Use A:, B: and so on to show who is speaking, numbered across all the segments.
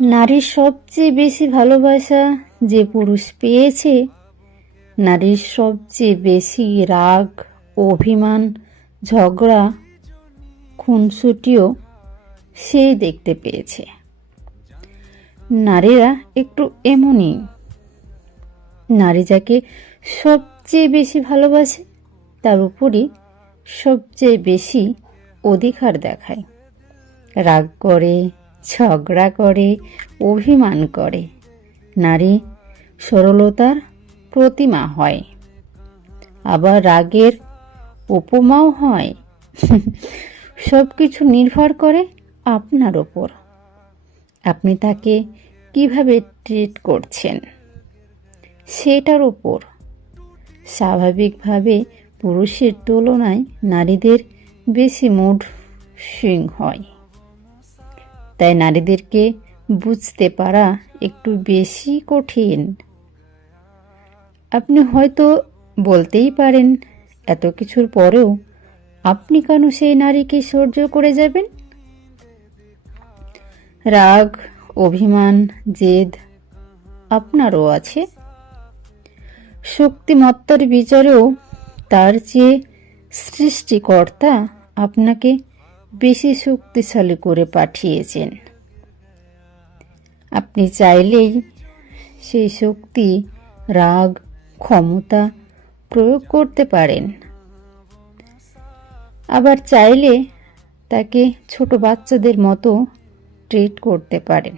A: নারীর সবচেয়ে বেশি ভালোবাসা যে পুরুষ পেয়েছে, নারীর সবচেয়ে বেশি রাগ, অভিমান, ঝগড়া, খুনসুটিও সেই দেখতে পেয়েছে। নারীরা একটু এমনই। নারী যাকে সবচেয়ে বেশি ভালোবাসে, তার উপরই সবচেয়ে বেশি অধিকার দেখায়। রাগ করে ঝগড়া করে, অভিমান করে। নারী সরলতার প্রতিমা হয়। আবার রাগের উপমাও হয়। সব কিছু নির্ভর করে আপনার ওপর। আপনি তাকে কীভাবে ট্রিট করছেন? সেটার ওপর। স্বাভাবিকভাবে পুরুষের তুলনায় নারীদের বেশি মুড সুইং হয়। তাই নারীদেরকে বুঝতে পারা একটু বেশি কঠিন। আপনি হয়তো বলতেই পারেন, এত কিছুর পরেও আপনি কেন সেই নারীকে সহ্য করে যাবেন? রাগ, অভিমান, জেদ আপনারও আছে। শক্তিমত্তার বিচারেও তার চেয়ে সৃষ্টিকর্তা আপনাকে বেশি শক্তিশালী করে পাঠিয়েছেন। আপনি চাইলেই সেই শক্তি, রাগ, ক্ষমতা প্রয়োগ করতে পারেন। আবার চাইলে তাকে ছোট বাচ্চাদের মতো ট্রিট করতে পারেন।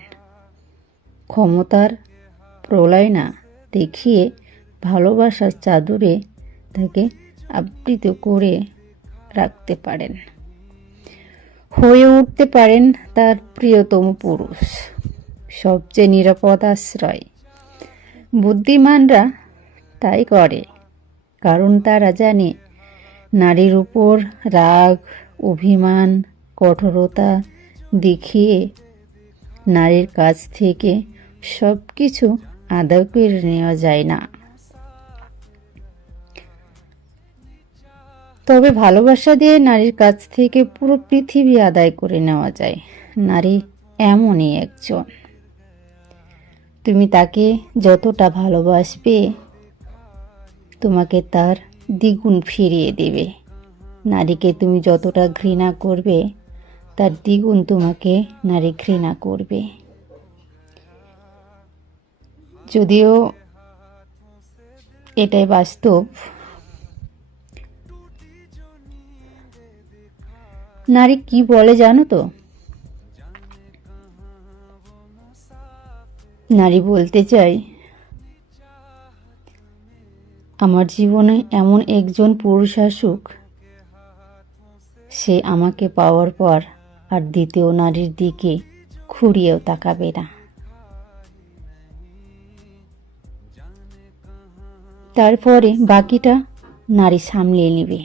A: ক্ষমতার প্রলয় না দেখিয়ে ভালোবাসার চাদরে তাকে আবৃত করে রাখতে পারেন। হয়ে উঠতে পারেন তার প্রিয়তম পুরুষ, সবচেয়ে নিরাপদ আশ্রয়। বুদ্ধিমানরা তাই করে, কারণ তারা জানে নারীর উপর রাগ, অভিমান, কঠোরতা দেখিয়ে নারীর কাছ থেকে সব কিছু আদায় করে নেওয়া যায় না। তবে ভালোবাসা দিয়ে নারীর কাছ থেকে পুরো পৃথিবী আদায় করে নেওয়া যায়। নারী এমনই একজন। তুমি তাকে যতটা ভালোবাসবে, তোমাকে তার দ্বিগুণ ফিরিয়ে দেবে। নারীকে তুমি যতটা ঘৃণা করবে, তার দ্বিগুণ তোমাকে নারী ঘৃণা করবে। যদিও এটাই বাস্তব নারী কি বলে জানো তো? নারী বলতে চাই, আমার জীবনে এমন একজন পুরুষ আসুক, সে আমাকে পাওয়ার পর আর দ্বিতীয় নারীর দিকে খুঁড়িয়েও তাকাবে না। তারপরে বাকিটা নারী সামলিয়ে নেবে।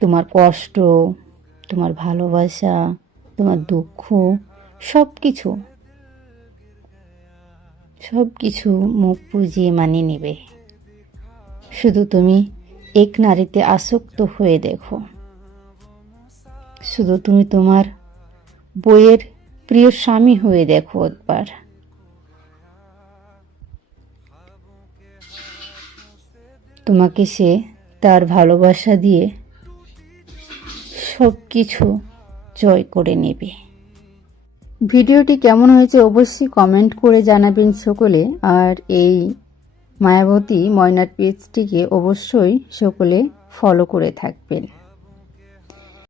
A: তোমার কষ্ট, তোমার ভালোবাসা, তোমার দুঃখ সব কিছু সব কিছু মুখ বুঝিয়ে মানিয়ে নেবে। শুধু তুমি এক নারীতে আসক্ত হয়ে দেখো। শুধু তুমি তোমার বইয়ের প্রিয় স্বামী হয়ে দেখো একবার। তোমাকে সে তার ভালোবাসা দিয়ে সব কিছু জয় করে নেবে। ভিডিওটি কেমন হয়েছে অবশ্যই কমেন্ট করে জানাবেন সকলে, আর এই মায়াবতী ময়নার পেজটিকে অবশ্যই সকলে ফলো করে থাকবেন।